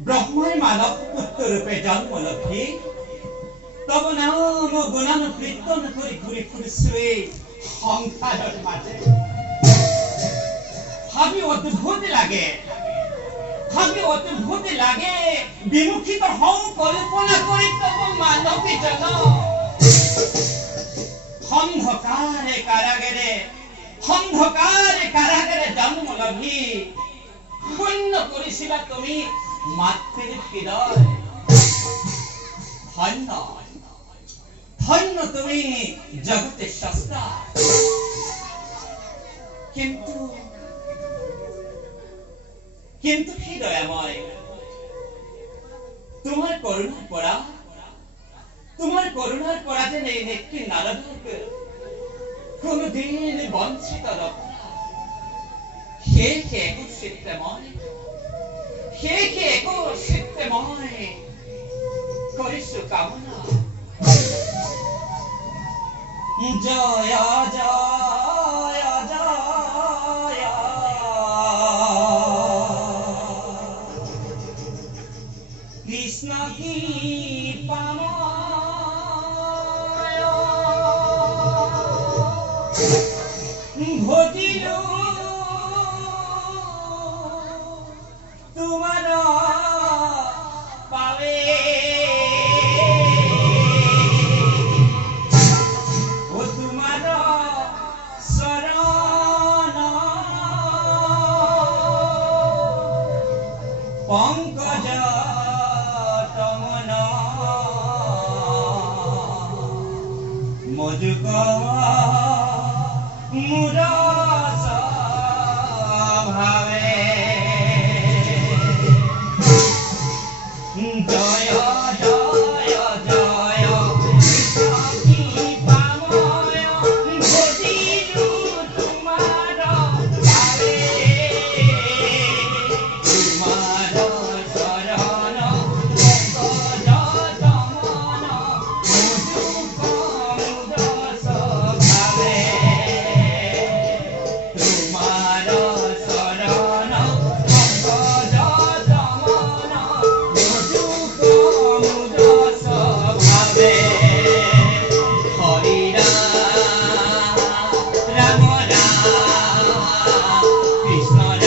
ब्रह्मय मानव पुत्र रूपे जन्म लभि तब नाम गुणन कीर्तन करी घुरी फुरसुए সংসারের মাঝে ভাবি অদ্ভুত লাগে বিমুখিত হও কল্পনা করি তব মানবী জন অন্ধকারে কারাগারে জন্ম লভি শূন্য করেছিলা তুমি মাতৃর হৃদয় ধন্য তুমি জগতের সস্তা কিন্তু হৃদয়ময় তোমার করুণার পরা যে নেই একটি নারদক কোনদিন বঞ্চিত রক্ষা হে চিত্তময় করিস কামনা জয় জয় জয় কৃষ্ণ কি পাময় ঘটিল তোমার পাবে পঙ্কজ তমন মধুক মুরস ভাবে Krishna